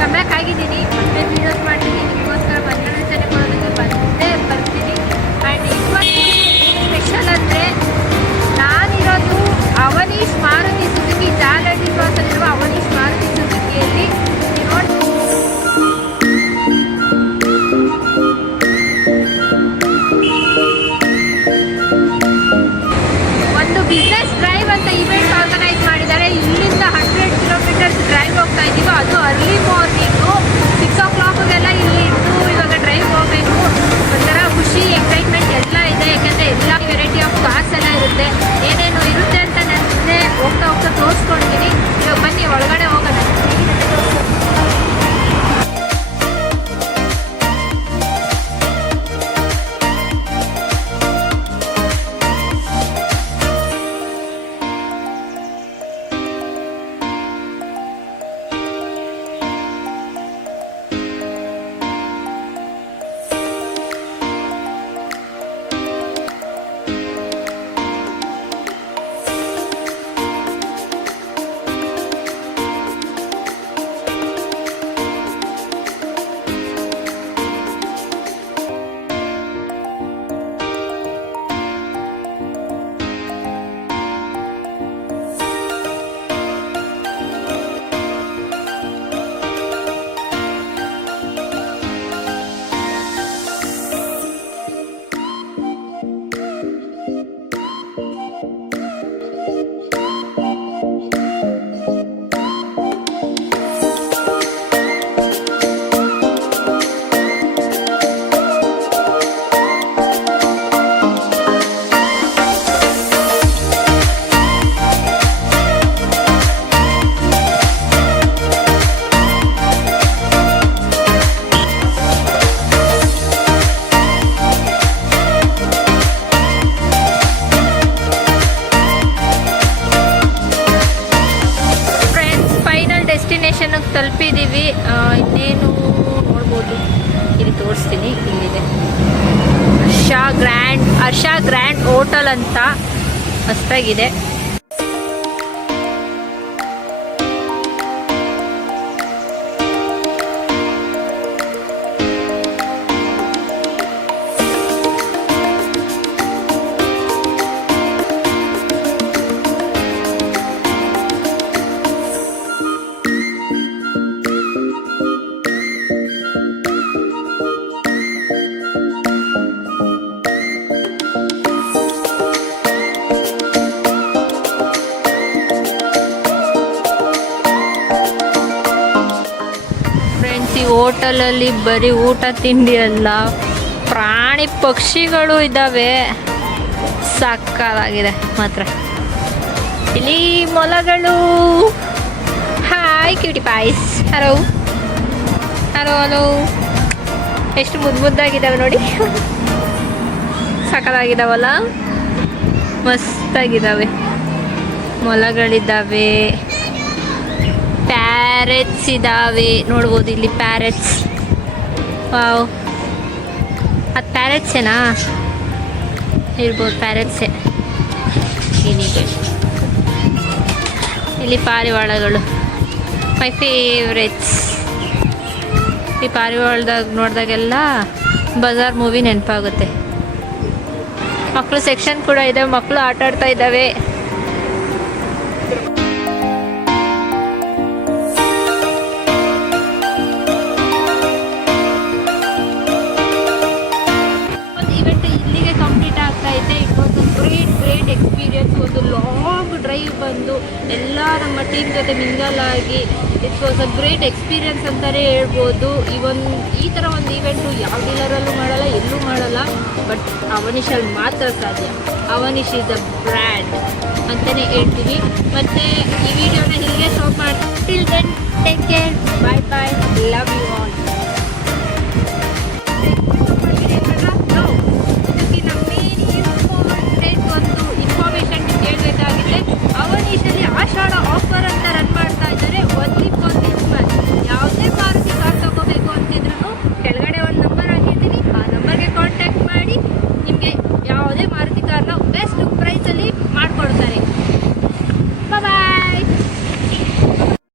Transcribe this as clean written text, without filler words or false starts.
ಕಮ್ಯಾಕ್ ಆಗಿದ್ದೀನಿ. ಮತ್ತೆ ವೀಡಿಯೋಸ್ ಮಾಡ್ತೀನಿ ನಿಮಗೋಸ್ಕರ ಮನರಂಜನೆ ಕೊಡೋದಕ್ಕೆ ಬರ್ತೀನಿ. ಆ್ಯಂಡ್ ಇವತ್ತು ಸ್ಪೆಷಲ್ ಅಂದರೆ ನಾನಿರೋದು ಅವನೀಶ್ ಮಾರುತಿ ಸುಜುಕಿ ಜಾಲಹಳ್ಳಿ ಕ್ರಾಸಲ್ಲಿರುವ ಅವನೀಶ್ ಮಾರುತಿ ಸುಜುಕಿಯಲ್ಲಿ. ಒಂದು ಬಿಸ್ನೆಸ್ ಡ್ರೈವ್ ಅಂತ ಇವೆಂಟ್ ಆರ್ಗನೈಸ್ ಮಾಡಿದ್ದಾರೆ. ಇಲ್ಲಿಂದ 100 ಕಿಲೋಮೀಟರ್ಸ್ ಡ್ರೈವ್ ಹೋಗ್ತಾ ಇದ್ದೀವಿ. ಅದು ಅರ್ಲಿ ಮಾರ್ನಿಂಗು 6 o'clockಗೆಲ್ಲ ಇಲ್ಲಿ ಇದ್ದು ಇವಾಗ ಡ್ರೈವ್ ಹೋಗಬೇಕು. ಒಂಥರ ಖುಷಿ, ಎಕ್ಸೈಟ್ಮೆಂಟ್ ಎಲ್ಲ ಇದೆ. ಯಾಕಂದರೆ ಎಲ್ಲ ವೆರೈಟಿ ಆಫ್ ಕಾರ್ಸ್ ಎಲ್ಲ ಇರುತ್ತೆ. ಏನೇನು ಇರುತ್ತೆ ಅಂತ ನಾನು ಮುಂದೆ ಹೋಗ್ತಾ ತೋರಿಸ್ಕೊಡ್ತೀನಿ. ಇವಾಗ ಬನ್ನಿ ಒಳಗಡೆ ಹೋಗೋಣ. ತಲುಪಿದ್ದೀವಿ. ಇನ್ನೇನು ನೋಡ್ಬೋದು, ಇಲ್ಲಿ ತೋರಿಸ್ತೀನಿ. ಇಲ್ಲಿದೆ ಹರ್ಷ ಗ್ರ್ಯಾಂಡ್ ಹೋಟೆಲ್ ಅಂತ ಮಸ್ತಾಗಿದೆ. ಹೋಟೆಲಲ್ಲಿ ಬರೀ ಊಟ ತಿಂಡಿ ಅಲ್ಲ, ಪ್ರಾಣಿ ಪಕ್ಷಿಗಳು ಇದ್ದಾವೆ. ಸಕ್ಕತ್ತಾಗಿದೆ ಮಾತ್ರ. ಇಲ್ಲಿ ಮೊಲಗಳು. Hi cutie pies. Hello hello hello. ಎಷ್ಟು ಮುದ್ದಾಗಿದ್ದಾವೆ ನೋಡಿ. ಸಕ್ಕತ್ತಾಗಿದ್ದಾವಲ್ಲ, ಮಸ್ತಾಗಿದ್ದಾವೆ. ಮೊಲಗಳಿದ್ದಾವೆ, ಪ್ಯಾರೆಟ್ಸ್ ಇದ್ದಾವೆ. ನೋಡ್ಬೋದು ಇಲ್ಲಿ ಪ್ಯಾರೆಟ್ಸ್. ವಾವ್, ಅದು ಪ್ಯಾರೆಟ್ಸೇನಾ? ಇರ್ಬೋದು, ಪ್ಯಾರೆಟ್ಸೇ. ಇಲ್ಲಿ ಪಾರಿವಾಳಗಳು, ಮೈ ಫೇವ್ರೆಟ್ಸ್. ಈ ಪಾರಿವಾಳದಾಗ ನೋಡಿದಾಗೆಲ್ಲ ಬಜಾರ್ ಮೂವಿ ನೆನಪಾಗುತ್ತೆ. ಮಕ್ಕಳು ಸೆಕ್ಷನ್ ಕೂಡ ಇದೆ, ಮಕ್ಕಳು ಆಟ ಆಡ್ತಾ ಇದ್ದಾವೆ. ಎಕ್ಸ್ಪೀರಿಯನ್ಸ್. ಒಂದು ಲಾಂಗ್ ಡ್ರೈವ್ ಬಂದು ಎಲ್ಲ ನಮ್ಮ ಟೀಮ್ ಜೊತೆ ಮಿಂಗಲ್ ಆಗಿ it was a great experience ಅಂತಲೇ ಹೇಳ್ಬೋದು. ಈ ಥರ ಒಂದು ಈವೆಂಟು ಯಾವ ಡೀಲರಲ್ಲೂ ಮಾಡಲ್ಲ, ಎಲ್ಲೂ ಮಾಡಲ್ಲ. ಬಟ್ ಅವನೀಶಲ್ಲಿ ಮಾತ್ರ ಸಾಧ್ಯ. ಅವನೀಶ್ ಈಸ್ ಅ ಬ್ರ್ಯಾಂಡ್ ಅಂತಲೇ ಹೇಳ್ತೀವಿ. ಮತ್ತು ಈ ವಿಡಿಯೋನ ಹೀಗೆ ಸ್ಟಾಪ್ ಮಾಡಿ. Till then take care, bye bye, love you all.